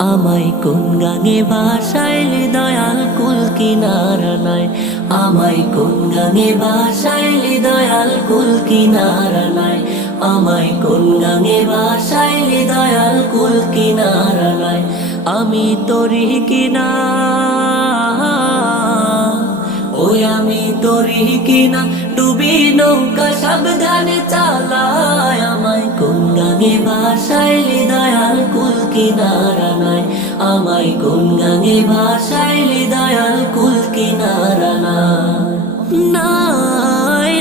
আমায় কোন গাঙে বাসাইলে দয়াল কুল কিনারা নাই? আমায় কোন গাঙে বাসাইলে দয়াল কুল কিনারা নাই? আমায় কোন গাঙে বাসাইলে দয়াল কুল কিনারা নাই? আমি তরি কিনা, ওই আমি তরি কিনা। ডুবি নৌকা সাবধানে চালায় আমায় কোন গাঙে বাসাইলে দয়াল কুল কিনারা আমায় কোন গাঙে বাসাইলে দয়াল কুল কিনারা নাই।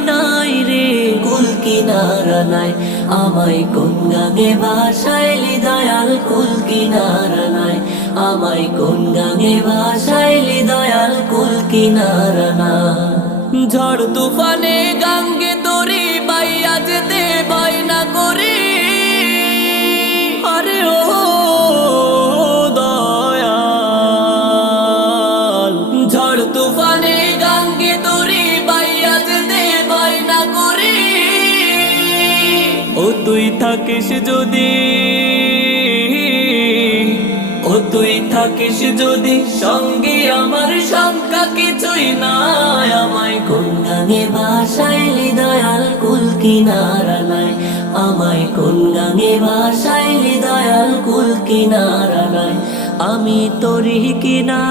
নাই রে কুল কিনারা নাই। আমায় কোন গাঙে বাসাইলে দয়াল কুল কিনারা নাই। আমায় কোন গাঙে বাসাইলে দয়াল কুল নাই। ঝড় তুফানে গাঙ্গে তোরি বাইয়া যেতে ভয় না করি ঝড় তুফানে গাঙ্গে তোরি বাইয়া যেতে না করি। ও তুই থাকিস যদি ও তুই থাকিস যদি সঙ্গে আমার শঙ্কা কিছুই নাই। আমায় কোন গাঙে বাসাইলি দয়াল কুল কিনারা নাই আমায় কোন গাঙে বাসাইলি দয়াল কুল কিনারা নাই আমি তরি কিনা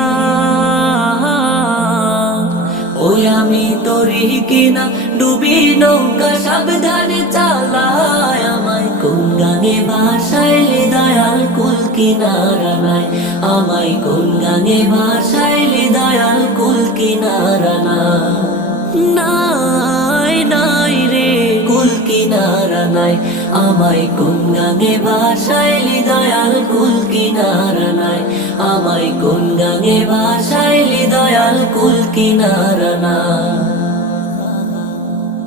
আমি কিনা? ডুবি নৌকা সাবধানে চালায় আমায়। কোন গাঙে বাসাইলে দয়াল কুল কিনারা নাই? আমায় কোন গাঙে বাসাইলে দয়াল কুল কিনারা নাই? নাই রে, কুল কিনারা নাই। আমায় কোন গাঙে বাসাইলে দয়াল কুল কিনারা নাই? আমায় কোন গাঙে বাসাইলে দয়াল কুল কিনারা নাই?